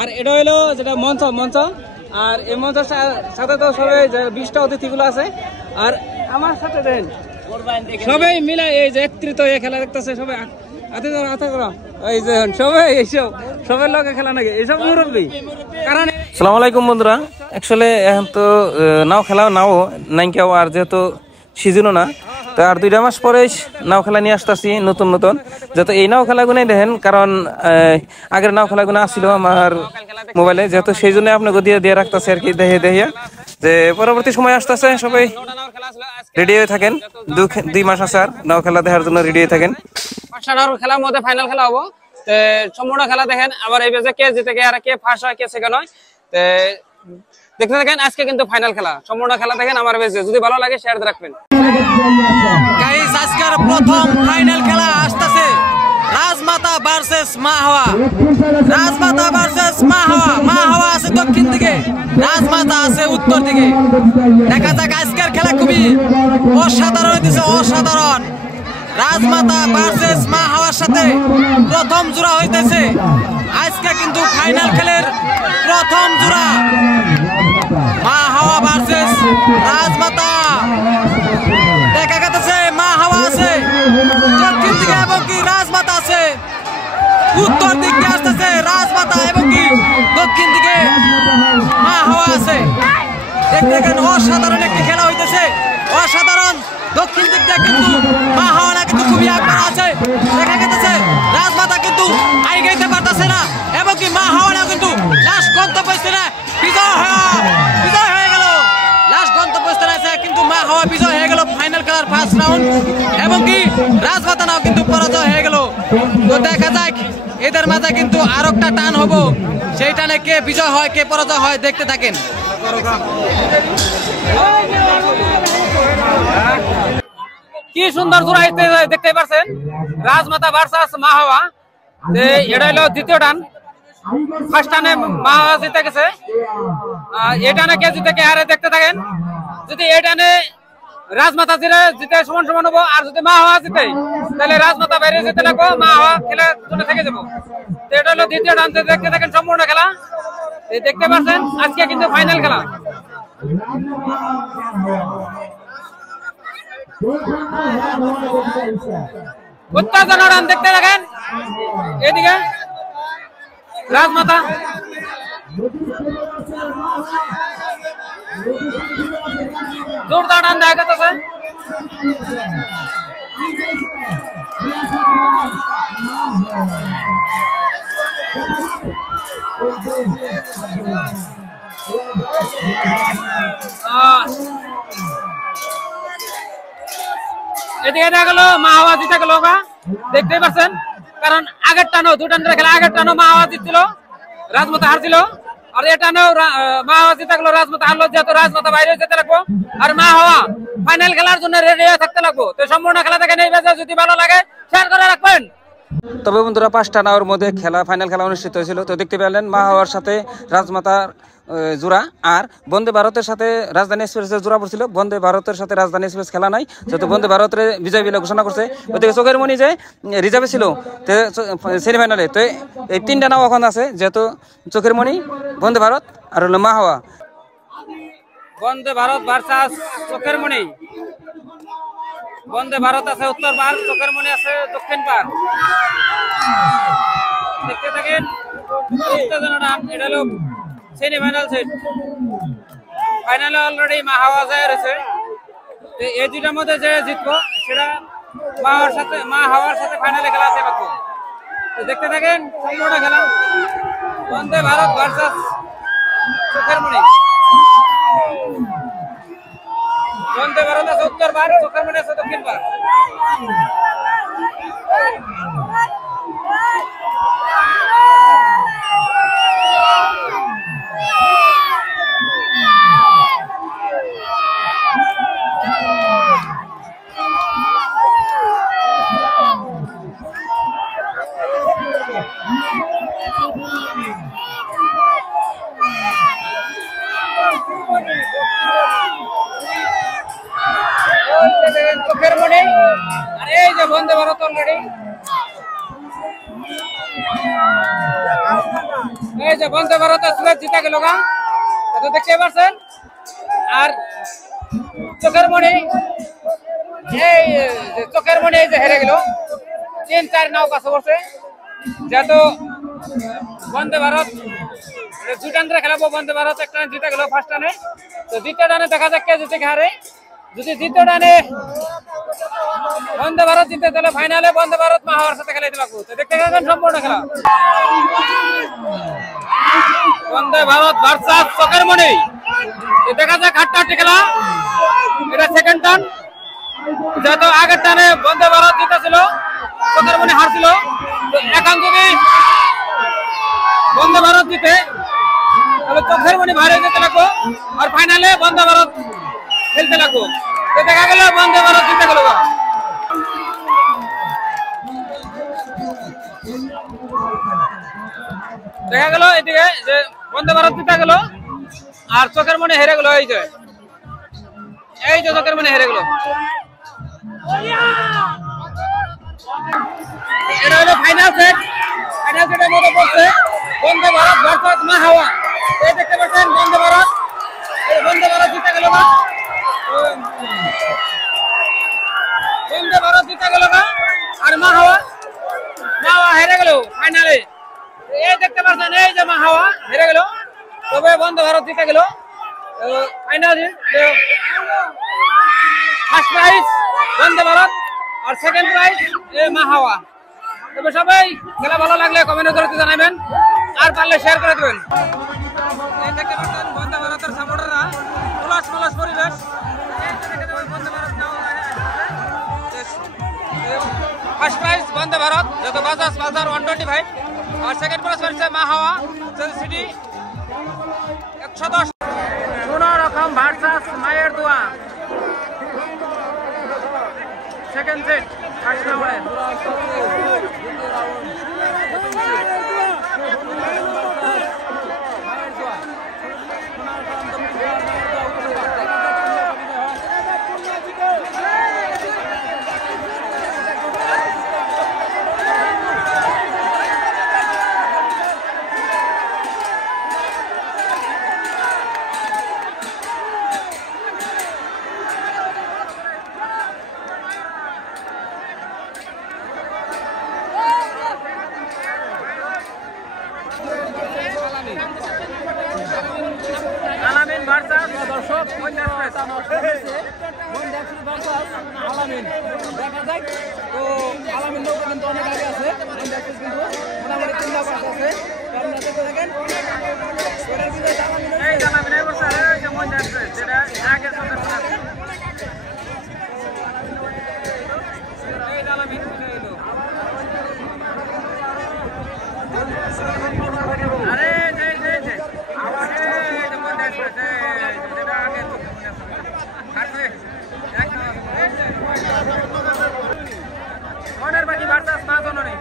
আর এটা হলো যেটা মঞ্চ মঞ্চ আর এই মঞ্চের সাথে তো সবাই 20টা অতিথিগুলো আছে আর আমার সাথে দেন সবাই মিলে এই যে একত্রিত এই খেলা দেখতেছে সবাই হাতে ধরো এই যে সবাই এইসব সবার লোকে খেলা নাকি এইসব মুরব্বী কারণ আসসালামু আলাইকুম বন্ধুরা অ্যাকচুয়ালি এখন তো নাও খেলা নাও নাইকাও আর যেহেতু সিজনও না তো আর 2 মাস পরে নাও খেলা নিয়ে আসতেছি নতুন নতুন যেহেতু এই নাও খেলাগুলোই দেখেন কারণ আগের নাও খেলাগুলো আসছিল আমার মোবাইলে যেহেতু সেই জন্য আপনাকে দিয়ে রাখতেছে আর কি দেখে যে পরবর্তী সময় আসতেছে সবাই রেডি হয়ে থাকেন 2 মাস আছে আর নাও খেলা দেখার জন্য রেডি হয়ে থাকেন খেলার মধ্যে ফাইনাল খেলা হবো সম্পূর্ণ খেলা দেখেন আবার এই কে জিতে কে আর কে ফার্স্ট হয় কে সেকেন্ড হয় দেখতে থাকেন আজকে কিন্তু ফাইনাল খেলা সম্পূর্ণ খেলা দেখেন আমার বেজে যদি ভালো লাগে শেয়ার রাখবেন গাইস আজকের প্রথম ফাইনাল খেলা আসছে রাজমাতা ভার্সেস মাহাওয়া রাজমাতা ভার্সেস মাহাওয়া মাহাওয়া আছে দক্ষিণ দিকে রাজমাতা আছে উত্তর দিকে দেখা যাক আজকের খেলা খুবই অসাধারণ হইতেছে অসাধারণ রাজমাতা ভার্সেস মাহাওয়ার সাথে প্রথম জোড়া হইতেছে আজকে কিন্তু ফাইনাল খেলের প্রথম জোড়া মাহাওয়া ভার্সেস রাজমাতা দেখা গেছে মাহাওয়া আছে দক্ষিণ দিকে এবং কি রাজমাতা আছে উত্তর দিকে আসতেছে রাজমাতা এবং কি দক্ষিণ দিকে মাহাওয়া আছে দেখতে দেখেন অসাধারণ একটি খেলা হইতেছে অসাধারণ দক্ষিণ দিক দিয়ে কিন্তু মাহাওয়া কিন্তু খুবই আগ্রহ আছে দেখা গেছে রাজমাতা কিন্তু আইগাইতে পারতেছে না এবং কি মাহাওয়া কিন্তু লাস্ট গন্তব্যস্থলে বিজয় হয়ে গেল লাস্ট গন্তব্যস্থলে আছে কিন্তু মাহাওয়া বিজয় হয়ে গেল ফাইনাল খেলার ফার্স্ট রাউন্ড এবং কি রাজমাতা নাও কিন্তু পরাজয় হয়ে গেল তো দেখা যাক এদের মাঝে কিন্তু আর একটা টান হবো সেই টানে কে বিজয় হয় কে পরাজয় হয় দেখতে থাকেন কি সুন্দর জোড়া দেখতে পাচ্ছেন রাজমাতা ভার্সেস মাহাওয়া এটা হলো দ্বিতীয় টান ফার্স্ট টানে মাহাওয়া জিতে গেছে এই টানে কে জিতে কে হারে দেখতে থাকেন যদি এই টানে রাজমাতা জিতে সমান সমান হবো আর যদি মাহাওয়া জিতে তাহলে রাজমাতা বাইরে যেতে লাগবো মাহাওয়া খেলার জন্য থেকে যাবো এটা হলো দ্বিতীয় টান দেখতে থাকেন সম্পূর্ণ খেলা দেখতে পাচ্ছেন আজকে কিন্তু ফাইনাল খেলা উত্তেজনা রান দেখতে দেখেন এদিকে রাজমাতা জোরদার রান দেখা যাচ্ছে এদিকে দেখা গেল মাহাওয়া জিতে গেল দেখতেই পাচ্ছেন কারণ আগের টানো 2 টান খেলা আগের টানো মাহাওয়া জিতছিল রাজমাতা হারছিল আর এই টানেও মাহাওয়া জিতে গেল রাজমাতা হারলো যেহেতু রাজমাতা বাইরে যেতে লাগবো আর মাহাওয়া ফাইনাল খেলার জন্য রেডি হয়ে থাকতে লাগবো তো সম্পূর্ণ খেলা দেখে নেই যদি ভালো লাগে শেয়ার করে রাখবেন তবে বন্ধুরা 5টা নাওর মধ্যে খেলা ফাইনাল খেলা অনুষ্ঠিত হয়েছিল তো দেখতে পেলেন মাহাওয়ার সাথে রাজমাতার জোড়া আর বন্দে ভারতের সাথে রাজধানী এক্সপ্রেসের জোড়া পড়ছিল বন্দে ভারতের সাথে রাজধানী এক্সপ্রেস খেলা নাই যেহেতু বন্দে ভারতের বিজয় বলে ঘোষণা করছে ওদিকে চোখের মনি যে রিজার্ভে ছিল সেমিফাইনালে তো এই 3টা নাও এখন আছে যেহেতু চোখের মনি বন্দে ভারত আর হলো মাহাওয়া বন্দে ভারত ভার্সাস চোখের মনি বন্দে ভারত আছে উত্তর পার চোখের মনি আছে দক্ষিণ পার দেখতে থাকেন এটা হলো সেমিফাইনাল সেট ফাইনালে অলরেডি মাহাওয়া যায় রয়েছে এই 2টার মধ্যে যে জিতবো সেটা মাহাওয়ার সাথে ফাইনালে খেলা আছে লাগবো তো দেখতে থাকেন সম্পূর্ণ খেলা বন্দে ভারত ভার্সাস চোখের মনি বন্দে ভারত আছে উত্তর পার চোখের মনি আছে দক্ষিণ পার চোখের মনি আর এই যে বন্দে ভারত অলরেডি এই যে বন্দে ভারত এক্সপ্রেস জিতে গেল গা, এটা দেখতে পাচ্ছেন। আর চোখের মণি এই চোখের মণি এই যে হেরে গেল, 3-4 নাও কাছে পড়ছে। যেহেতু বন্দে ভারত দুটান খেলাবো, বন্দে ভারত একটা রান জিতে গেল ফার্স্ট রানে। তো দ্বিতীয় রানে দেখা যাক কে জিতে কে হারে। যদি দ্বিতীয় রানে বন্দে ভারত জিতে তাহলে ফাইনালে বন্দে ভারত মাহাওয়ার সাথে খেলাইতে পারবো। তো দেখতে থাকেন সম্পূর্ণ খেলা। বন্দে ভারত ভার্সাস চোখের মণি, দেখা যাক হাড্ডাহাড্ডি খেলা। এটা সেকেন্ড টার্ন, যেহেতু আগের টানে বন্দে ভারত জিতেছিল, চোখের মণি হারছিল। এখন যদি বন্দে ভারত জিতে তাহলে চোখের মণি ভারে যেতে লাগবো, আর ফাইনালে বন্দে ভারত খেলতে লাগবো। তো দেখা গেল বন্দে ভারত জিতে গেল। দেখা গেল এদিকে যে বন্দে ভারত জিতে গেল আর চোখের মণি হেরে গেল। এই যে চোখের মণি হেরে গেল। এটা হলো ফাইনাল সেট। ফাইনাল সেটের মধ্যে পড়ছে বন্দে ভারত ভার্সাস মাহাওয়া। এই দেখতে পাচ্ছেন বন্দে ভারত জিতে গেল না, বন্দে ভারত জিতে গেল না, আর মাহাওয়া হেরে গেল ফাইনালে। এই দেখতে পাচ্ছেন এই যে মাহাওয়া হেরে গেল, তবে বন্দে ভারত জিতে গেল ফাইনালে। ফার্স্ট প্রাইজ বন্দে ভারত আর সেকেন্ড প্রাইজ মাহাওয়া। তবে সবাই খেলা ভালো লাগলে কমেন্টে ধরে জানাবেন, আর পারলে শেয়ার করে দেবেন। এই দেখতে পাচ্ছেন বন্দে ভারতের সাপোর্টাররা উল্লাস পরিবেশ। ফার্স্ট প্রাইজ বন্দে ভারত, যত বাজাজ পালসার 125, আর সেকেন্ড প্রাইজ হচ্ছে মাহাওয়া সিটি 110। কোন রকম ভার্সাস মায়ের দোয়া সেকেন্ড সেট ফার্স্ট রাউন্ডে। আলামিন ভার্সাস দর্শক আলামিন, দেখা যায়। তো আলামিন নৌকা কিন্তু অনেক আগে আছে, কিন্তু মোটামুটি 3 টা পাস আছে। এই জানাবেন এই বছর যে মন যাচ্ছে সেটা আগে চলতে পারে। এই আলামিন হইলো আরে মনের বাকি ভার্সাস মা জননী।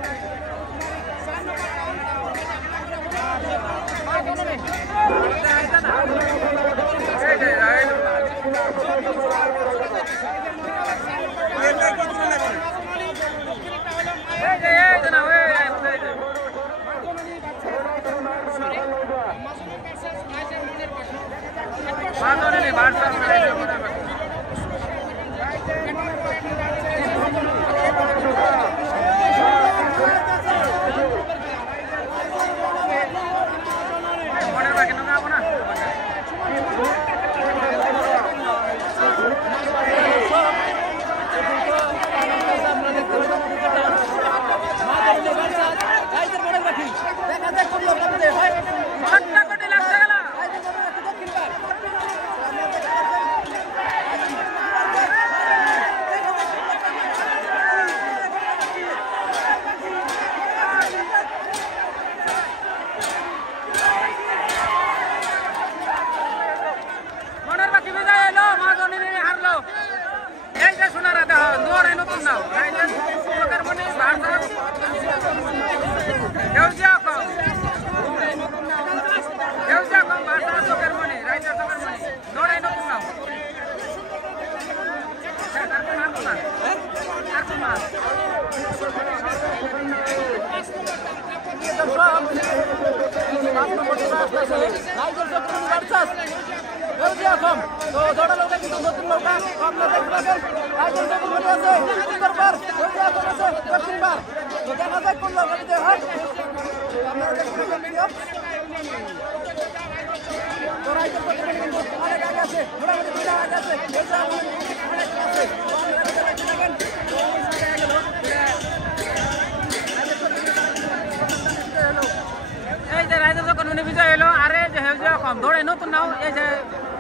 এই যে রাইজের যখন উনি বিজয় হলো আরে যে হেউজিয়া কম দৌড়ে নতুন নাও এই যে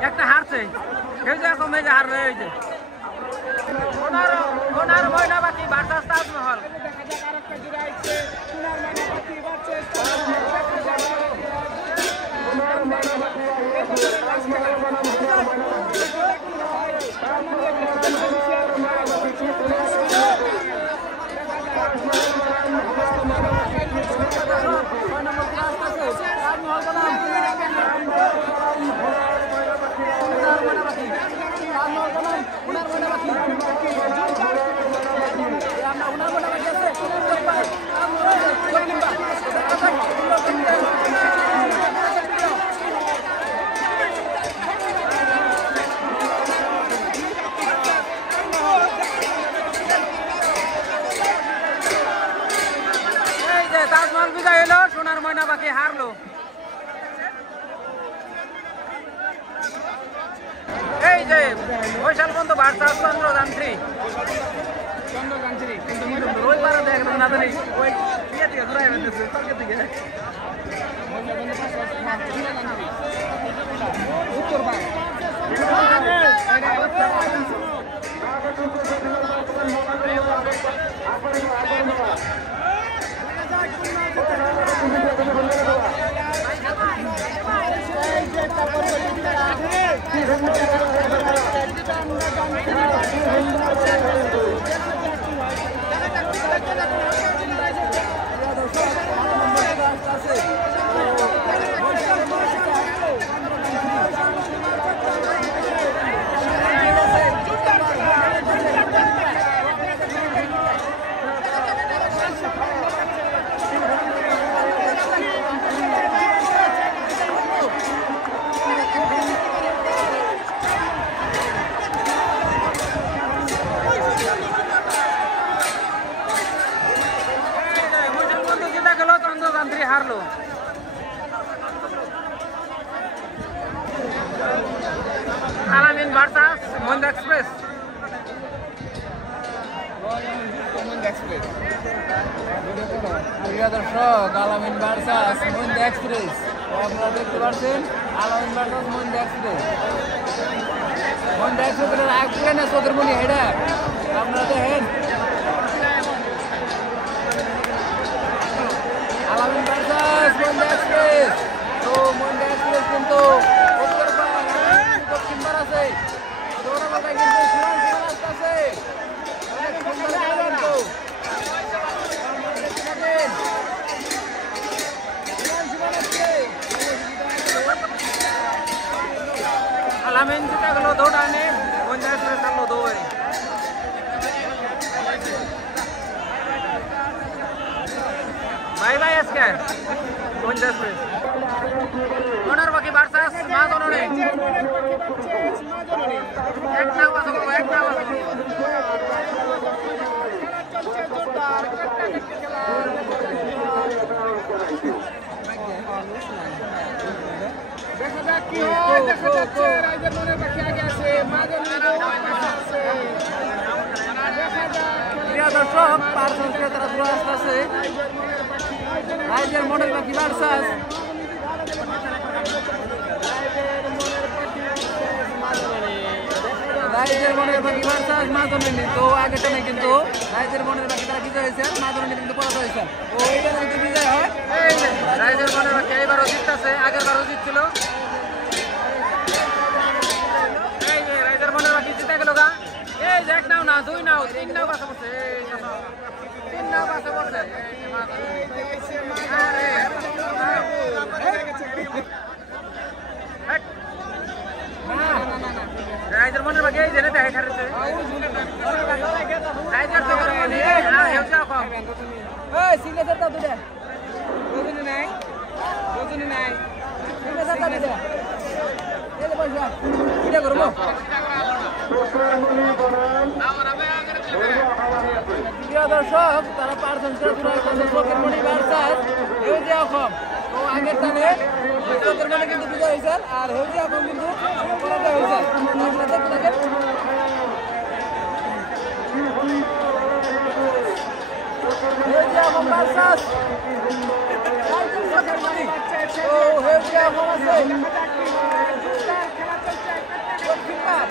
একটা হারছে হেউজিয়া কম এই যে হারবে এই যে ওনার ময়নাবাতি ভার্সাস তাজমহল তাজমহল বিজয় এলো সোনার ময়না পাখি হারলো এই যে বৈশাল বন্ধু ভার্সাস চন্দ্রযান্ত্রী রবিবার দেখলো না জানি ওই ইয়ে থেকে ঘুরাই বেঁধেছে তর্কের দিকে উত্তর ভাগ হারলো আলামিন ভার্সাস মহিন্দা এক্সপ্রেস দর্শক আলামিন ভার্সাস মহিন্দা এক্সপ্রেস আপনারা দেখতে পাচ্ছেন আলামিন ভার্সাস মহিন্দা এক্সপ্রেস মহিন্দা এক্সপ্রেসের আগে না চোখের মনি হেডা আপনারা দেখেন আলামিন ভার্সাস মহিন্দা এক্সপ্রেস তো মহিন্দা এক্সপ্রেস কিন্তু উত্তর পার দক্ষিণ পার আছে দৌড়ানোটা কিন্তু সমান সমান আসতেছে অনেক সুন্দর খেলেন তো আলামিন জিতা গেল দৌড়ানে মহিন্দা এক্সপ্রেস থাকলো দৌড়ে বাই বাই আজকে মহিন্দা এক্সপ্রেস ওনার বাকি ভার্সাস মা জননী এক নাও আছে করবো এক নাও আছে দেখা যাক কি হয় দেখা যাচ্ছে রাইজের মনের পাখি আগে আছে মা জননী আছে দেখা যাক প্রিয় দর্শক পার্সন ক্রেতারা দূরে আসতেছে রাইজের মনের পাখি ভার্সাস রাইজের মনের পাখি ভার্সাস মা জননী তো আগে টানে কিন্তু রাইজের মনের পাখি তারা বিজয় হয়েছে মা জননী কিন্তু পরাজয় হয়েছে ও এইটা যদি বিজয় হয় রাইজের মনের বাকি এবারও জিততেছে আগের বারও জিতছিল এই যে রাইজের মনের বাকি জিতে গেল গা এই যে এক নাও না দুই নাও তিন নাও পাশে পড়ছে তিন নাও পাশে পড়ছে রাইজের মনের বাকি এই জেনে দেখে খাচ্ছে রাইজের চোখের মনে হেউজা কম এই সিগনেচার দাও দুটা রজনী নাই রজনী নাই প্রিয় দর্শক তারা পার্সেন্টেজ চোখের মণি ভার্সাস হেউজিয়া অসম তো আগের টানে চোখের মণি কিন্তু বিজয় হয়েছে আর হেউজিয়া অসম কিন্তু পরাজয় হয়েছে আপনারা দেখতে থাকেন হেউজিয়া অসম ভার্সাস চোখের মণি ও হেউজিয়া অসম আছে দক্ষিণ পাট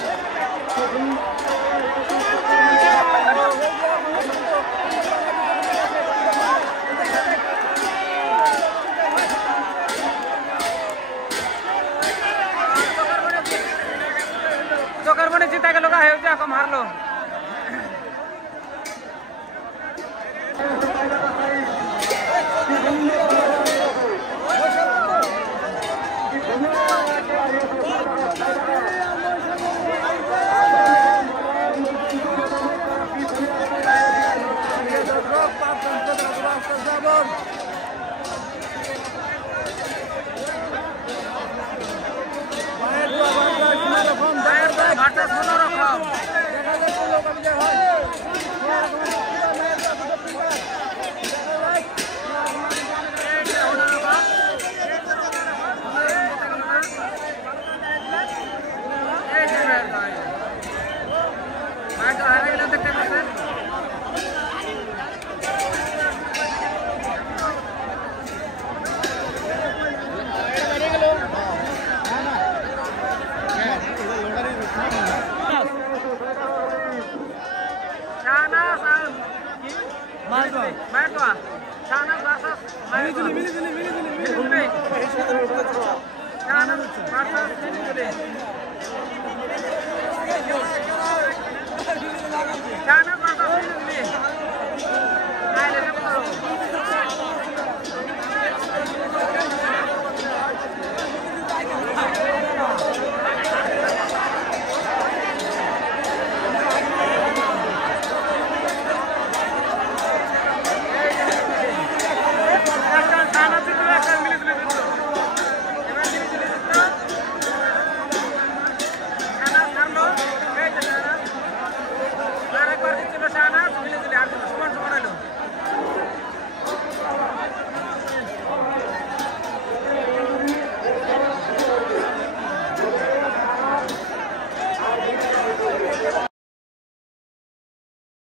চোখের মনে জিতা গেল গা হেউজিয়া অসম হারলো Chana